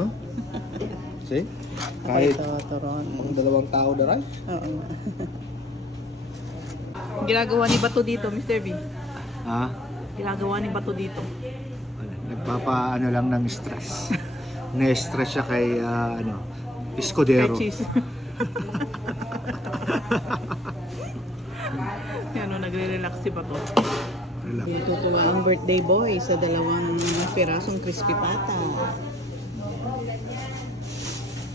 no? See? Kahit pang dalawang tao na rin. Oo. Ginagawa ni Bato dito, Mr. B. Ha? Ginagawa ni Bato dito. Nagpapaano lang ng stress. Na-stress siya kay Escudero. Cheese. Yan, nagre-relax si Bato. Tutuwa ang birthday boy sa dalawang pirasong crispy pata.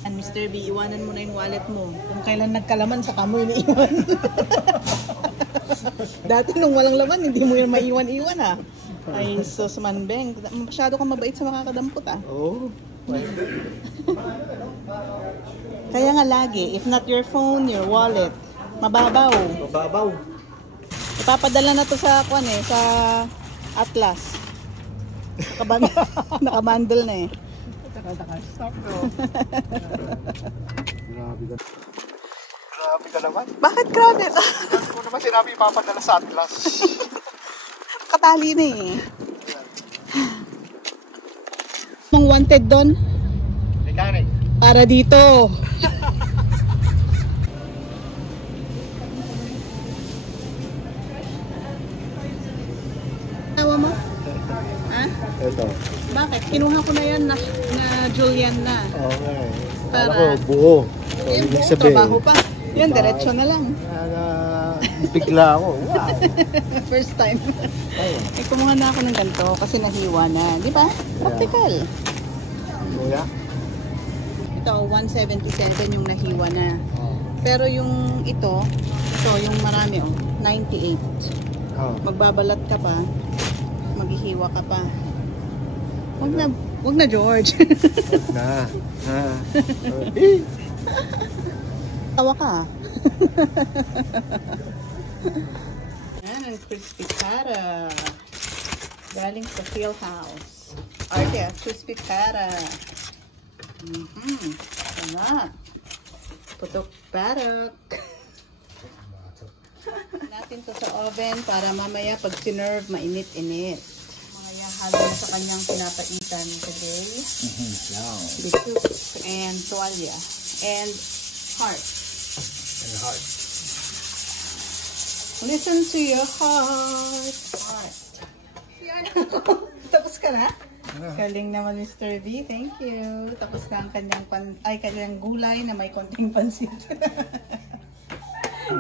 And Mr. B, iwanan mo na yung wallet mo. Kung kailan nagkalaman, saka mo iniiwan. Dati nung walang laman, hindi mo yung maiwan-iwan ah. Ay, sus man, Beng. Masyado kang mabait sa makakadampot ah. Oo. Kaya nga lagi, if not your phone, your wallet, mababaw. Mababaw. Ipapadala na to sa sa Atlas. Nakabundle na eh. Stop bro. Grabe ka naman. Bakit grabe? Hindi ko naman sinabi ipapadala sa Atlas. Katali na eh. Mong wanted doon? Mechanic. Para dito. Tawa mo? Ha? Ito. Bakit? Kinuha ko na yan na Julian na. Okay. Para... Ako, buo. So, Eh, ibig buong sabihin. trabaho pa. Yan, diretso na lang. Bigla ako. Wow. First time. Ayun. Eh, kumuha na ako ng ganito kasi nahiwa na. Di ba? Practical. Kuya? Ito, 177 yung nahiwa na. Oh. Pero yung ito yung marami 98. Oh. Magbabalat ka pa, maghihiwa ka pa. Wag na George. Na. Ha. Tawa ka. Yan ang crispy pata. Galing sa Field House. Arte, crispy pata. Tama. Putok parak. Natin to sa oven para mamaya pag sinerve, mainit-init. Mamaya halo na sa kanyang pinapaitan today. Biscuit and tuwalya. And heart. And heart. Listen to your heart. Heart. Tapos ka na? Galing naman Mr. B. Thank you. Tapos na ang kanyang gulay na may konting pansit.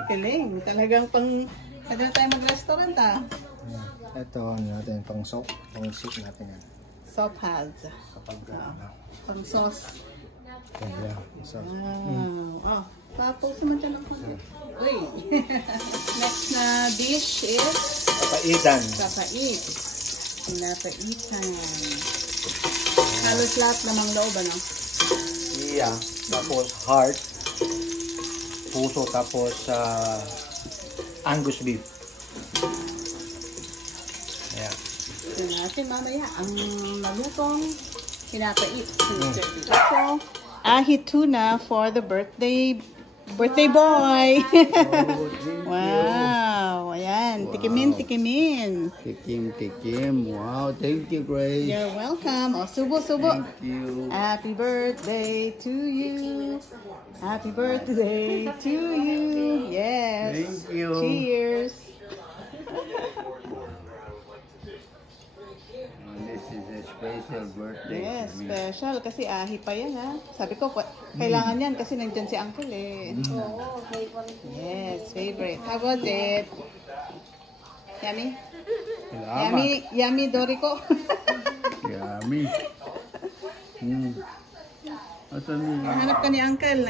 Galing. Talagang pwede na tayo mag-restaurant ah. Ito natin pang soup. Pang soup natin yan. Soap has. Kapag Pang sauce. yeah, so, Wow. Tapos naman dyan ang konti. Uy. Next na dish is papaitan. papait. Pinapaitan. Halos lahat namang loob ano? Iya. Tapos heart. Puso. Tapos Angus beef. Ayan. Ito natin mamaya ang malutong pinapait. So, ahi tuna for the birthday boy. Wow. Ayan. Tikimin. Tikim. Wow, thank you, Grace. You're welcome. O, subo. Thank you. Happy birthday to you. Happy birthday to you. Yes. Thank you. Cheers. This is a special birthday Yes, to me. special. Kasi ahi pa yan ha. Sabi ko, kailangan yan kasi nandyan si Uncle eh. Oo, favorite. Yes, favorite. How was it? Yummy? Salamat. Yummy Dorico. Yummy. Asan mo? Hanap ka ni Uncle.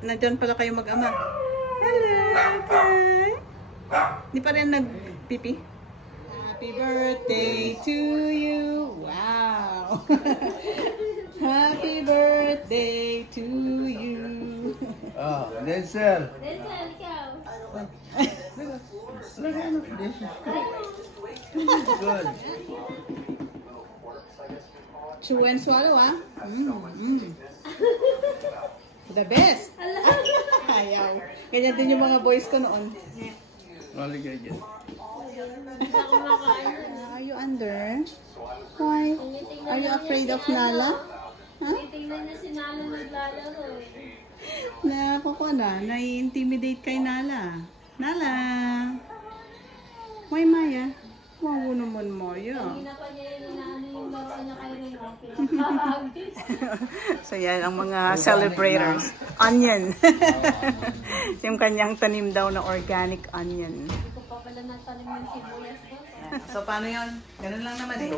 Nandyan pala kayo mag-ama. Hello, Uncle. Hindi pa rin nagpipi? Happy birthday to you. Wow. Happy birthday to you. Oh, Denzel. Denzel, ikaw. Good. Chew and swallow, ah. The best. Ayaw. Ganyan din yung mga boys ko noon. Mali ka dyan. Are you under? Why? Are you afraid of Nala? Tingnan niya si Nala naglalaro. Nai-intimidate kay Nala. Nala! Why, Maya? Wow naman, Maya. Hindi na pa niya yung laro niya kay Rino. Pinakahagis. So yan ang mga celebrators. Onion. Yung kanyang tanim daw na organic onion. Hindi ko pa pala natanim yung sibuyas ko. So paano yun? Ganun lang naman eh.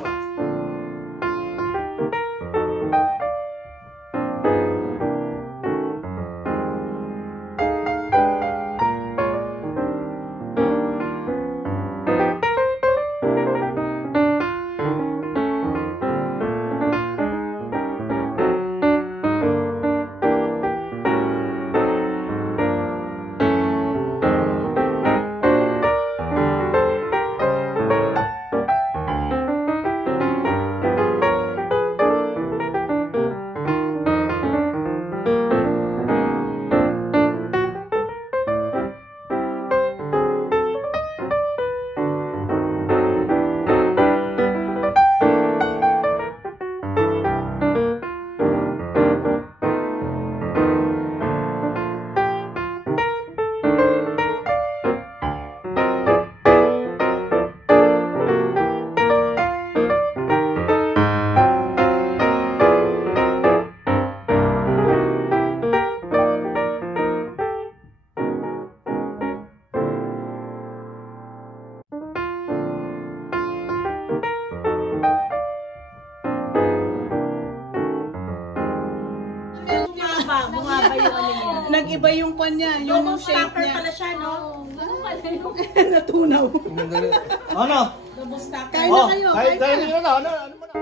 Nag-iba yung kanya, yung shape niya. pala siya, no? Ano pala yung... Natunaw. Ano? Double stacker. Kain na kayo. Kahit Kain yun na. Ano mo na?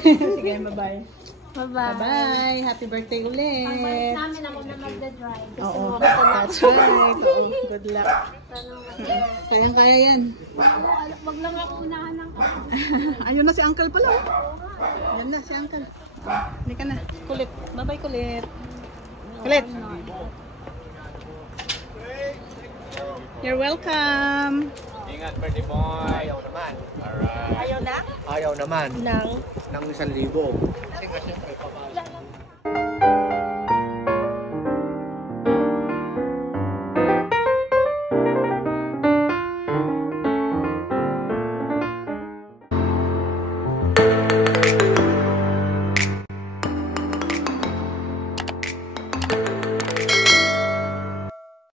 Sige, bye-bye. Bye-bye. Bye. Happy birthday ulit. Pagbalik namin ako na magdadrive. Gusto Oo, mo ako sa that's right. Oo, good luck. Kayang-kaya yan. Wag lang ako unahan ng Ayun na si Uncle pala. Yan na si Uncle. Hindi ka na. Kulit. Bye-bye, kulit. Kulit. You're welcome. Ingat, birthday boy. Ayaw naman. Alright. Ayaw na? Ayaw naman. Nang? Ng 1,000. Kasi siyempre, pabalik.